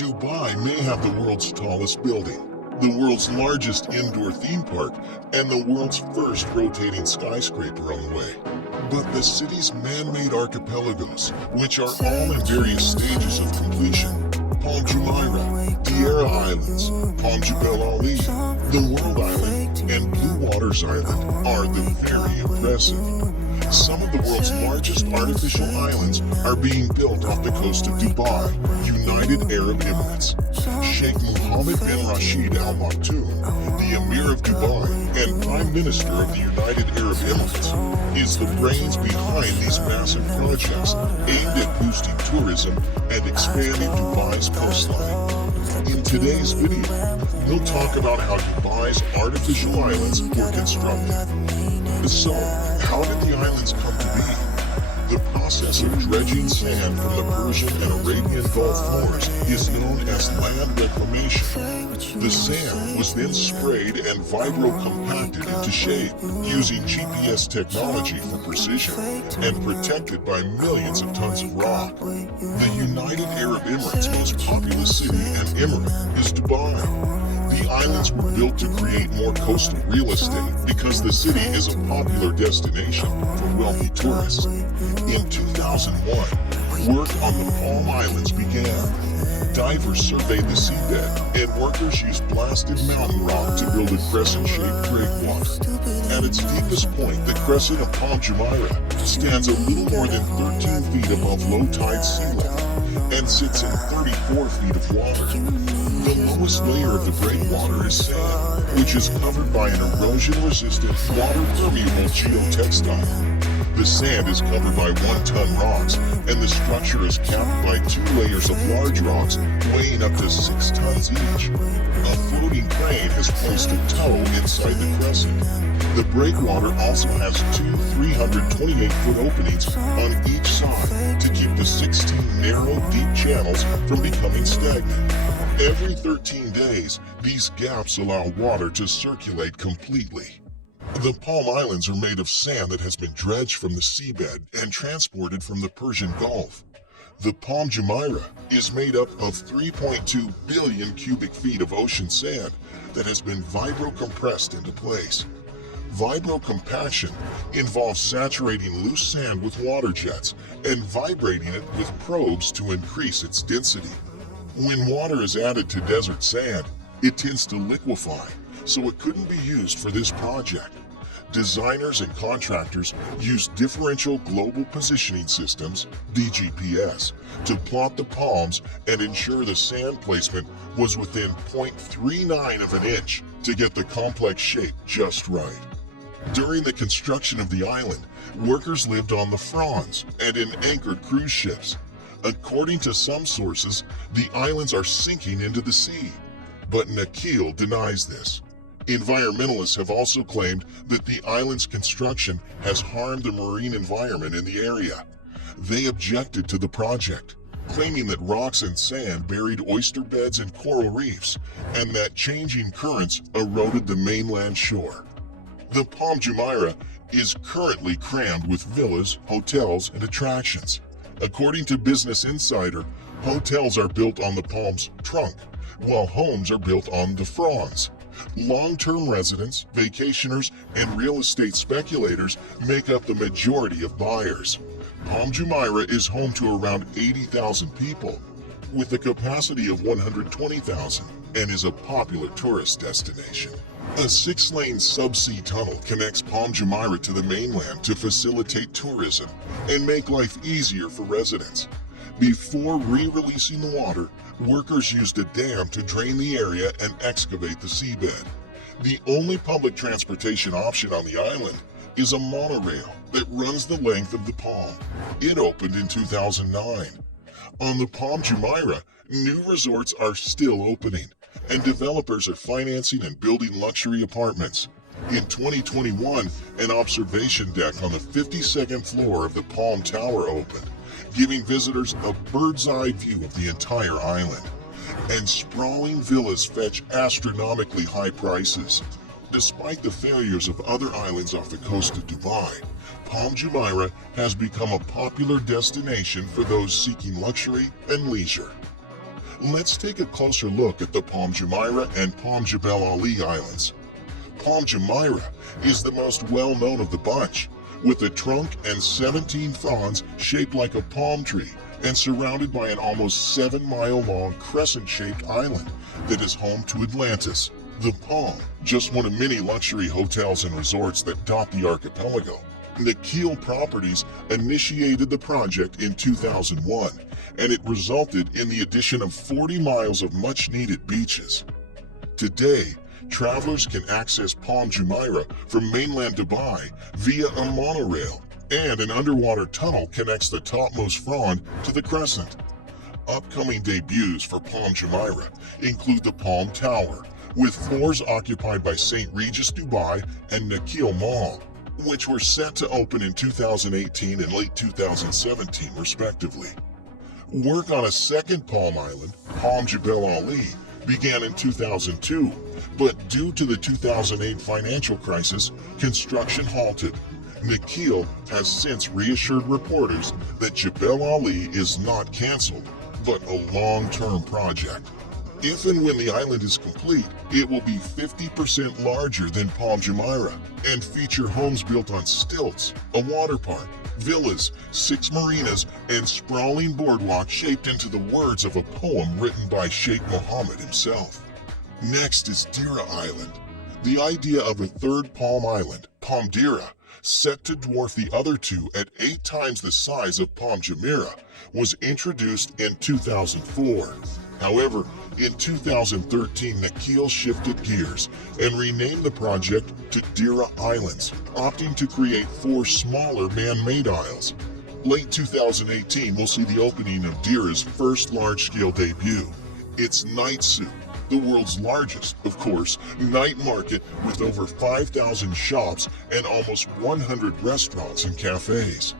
Dubai may have the world's tallest building, the world's largest indoor theme park, and the world's first rotating skyscraper on the way. But the city's man-made archipelagos, which are all in various stages of completion, Palm Jumeirah, Deira Islands, Palm Jebel Ali, the World Island, and Blue Waters Island are the very impressive. Some of the world's largest artificial islands are being built off the coast of Dubai, United Arab Emirates. Sheikh Mohammed bin Rashid Al Maktoum, the Emir of Dubai and Prime Minister of the United Arab Emirates, is the brains behind these massive projects aimed at boosting tourism and expanding Dubai's coastline. In today's video, we'll talk about how Dubai's artificial islands were constructed. So, how did the islands come to be? The process of dredging sand from the Persian and Arabian Gulf floors is known as land reclamation. The sand was then sprayed and vibro-compacted into shape using GPS technology for precision and protected by millions of tons of rock. The United Arab Emirates' most populous city and emirate is Dubai. The islands were built to create more coastal real estate because the city is a popular destination for wealthy tourists. In 2001, work on the Palm Islands began. Divers surveyed the seabed, and workers used blasted mountain rock to build a crescent-shaped breakwater. At its deepest point, the crescent of Palm Jumeirah stands a little more than 13 feet above low-tide sea level and sits in 34 feet of water. The lowest layer of the breakwater is sand, which is covered by an erosion-resistant, water-permeable geotextile. The sand is covered by 1-ton rocks, and the structure is capped by 2 layers of large rocks weighing up to 6 tons each. A floating crane is placed to tow inside the crescent. The breakwater also has 2 328-foot openings on each side to keep the 16 narrow, deep channels from becoming stagnant. Every 13 days, these gaps allow water to circulate completely. The Palm Islands are made of sand that has been dredged from the seabed and transported from the Persian Gulf. The Palm Jumeirah is made up of 3.2 billion cubic feet of ocean sand that has been vibro-compressed into place. Vibro-compaction involves saturating loose sand with water jets and vibrating it with probes to increase its density. When water is added to desert sand, it tends to liquefy, so it couldn't be used for this project. Designers and contractors used differential global positioning systems, DGPS, to plot the palms and ensure the sand placement was within 0.39 of an inch to get the complex shape just right. During the construction of the island, workers lived on the fronds and in anchored cruise ships. According to some sources, the islands are sinking into the sea, but Nakheel denies this. Environmentalists have also claimed that the island's construction has harmed the marine environment in the area. They objected to the project, claiming that rocks and sand buried oyster beds and coral reefs, and that changing currents eroded the mainland shore. The Palm Jumeirah is currently crammed with villas, hotels, and attractions. According to Business Insider, hotels are built on the palm's trunk, while homes are built on the fronds. Long-term residents, vacationers, and real estate speculators make up the majority of buyers. Palm Jumeirah is home to around 80,000 people, with a capacity of 120,000, and is a popular tourist destination. A 6-lane subsea tunnel connects Palm Jumeirah to the mainland to facilitate tourism and make life easier for residents. Before re-releasing the water, workers used a dam to drain the area and excavate the seabed. The only public transportation option on the island is a monorail that runs the length of the palm. It opened in 2009. On the Palm Jumeirah, new resorts are still opening, and developers are financing and building luxury apartments. In 2021, an observation deck on the 52nd floor of the Palm Tower opened, giving visitors a bird's-eye view of the entire island. And sprawling villas fetch astronomically high prices. Despite the failures of other islands off the coast of Dubai, Palm Jumeirah has become a popular destination for those seeking luxury and leisure. Let's take a closer look at the Palm Jumeirah and Palm Jebel Ali Islands. Palm Jumeirah is the most well-known of the bunch, with a trunk and 17 fronds shaped like a palm tree and surrounded by an almost 7-mile-long crescent-shaped island that is home to Atlantis. The Palm, just one of many luxury hotels and resorts that dot the archipelago. Nakheel Properties initiated the project in 2001, and it resulted in the addition of 40 miles of much-needed beaches. Today, travelers can access Palm Jumeirah from mainland Dubai via a monorail, and an underwater tunnel connects the topmost frond to the crescent. Upcoming debuts for Palm Jumeirah include the Palm Tower, with floors occupied by St. Regis Dubai and Nakheel Mall, which were set to open in 2018 and late 2017 respectively. Work on a second Palm Island, Palm Jebel Ali, began in 2002, but due to the 2008 financial crisis, construction halted. Nakheel has since reassured reporters that Jebel Ali is not cancelled, but a long-term project. If and when the island is complete, it will be 50% larger than Palm Jumeirah and feature homes built on stilts, a water park, villas, 6 marinas, and sprawling boardwalk shaped into the words of a poem written by Sheikh Mohammed himself. Next is Deira Island. The idea of a third Palm Island, Palm Deira, set to dwarf the other two at 8 times the size of Palm Jumeirah, was introduced in 2004. However, in 2013, Nakheel shifted gears and renamed the project to Deira Islands, opting to create 4 smaller man-made isles. Late 2018 will see the opening of Deira's first large-scale debut. It's Night Souk, the world's largest, of course, night market with over 5,000 shops and almost 100 restaurants and cafes.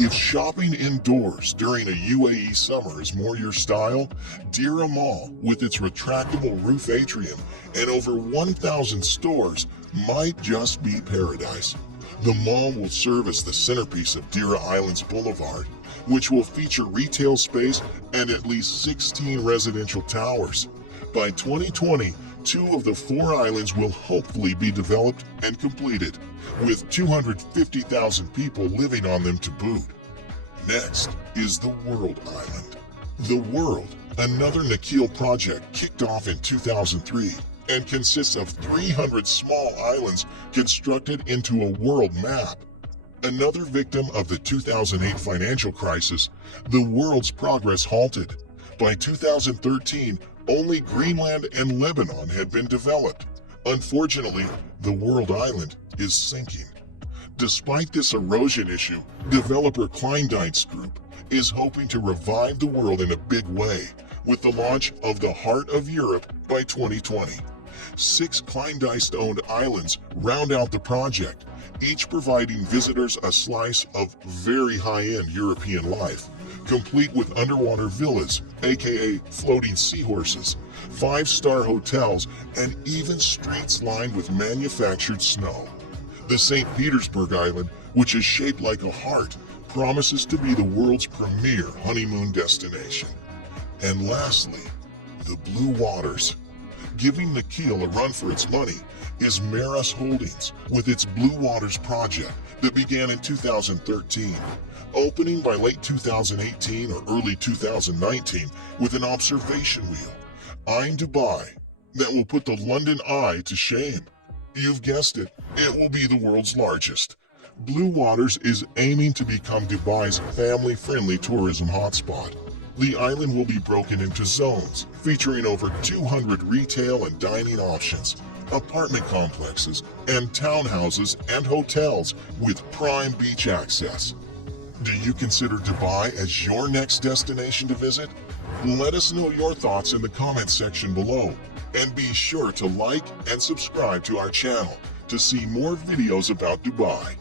If shopping indoors during a UAE summer is more your style, Deira Mall, with its retractable roof atrium and over 1,000 stores, might just be paradise. The mall will serve as the centerpiece of Deira Islands Boulevard, which will feature retail space and at least 16 residential towers. By 2020, 2 of the 4 islands will hopefully be developed and completed, with 250,000 people living on them to boot. Next is the World Island. The World, another Nakheel project, kicked off in 2003 and consists of 300 small islands constructed into a world map. Another victim of the 2008 financial crisis, the world's progress halted. By 2013, only Greenland and Lebanon had been developed. Unfortunately, the World Island is sinking. Despite this erosion issue, developer Kleindienst Group is hoping to revive the world in a big way with the launch of the Heart of Europe by 2020. 6 Kleindienst-owned islands round out the project, each providing visitors a slice of very high-end European life, complete with underwater villas, aka floating seahorses, 5-star hotels, and even streets lined with manufactured snow. The St. Petersburg Island, which is shaped like a heart, promises to be the world's premier honeymoon destination. And lastly, the Blue Waters. Giving Nakheel a run for its money is Maris Holdings with its Blue Waters project that began in 2013, opening by late 2018 or early 2019 with an observation wheel, Ain Dubai, that will put the London Eye to shame. You've guessed it, it will be the world's largest. Blue Waters is aiming to become Dubai's family-friendly tourism hotspot. The island will be broken into zones, featuring over 200 retail and dining options, apartment complexes, and townhouses and hotels with prime beach access. Do you consider Dubai as your next destination to visit? Let us know your thoughts in the comment section below, and be sure to like and subscribe to our channel to see more videos about Dubai.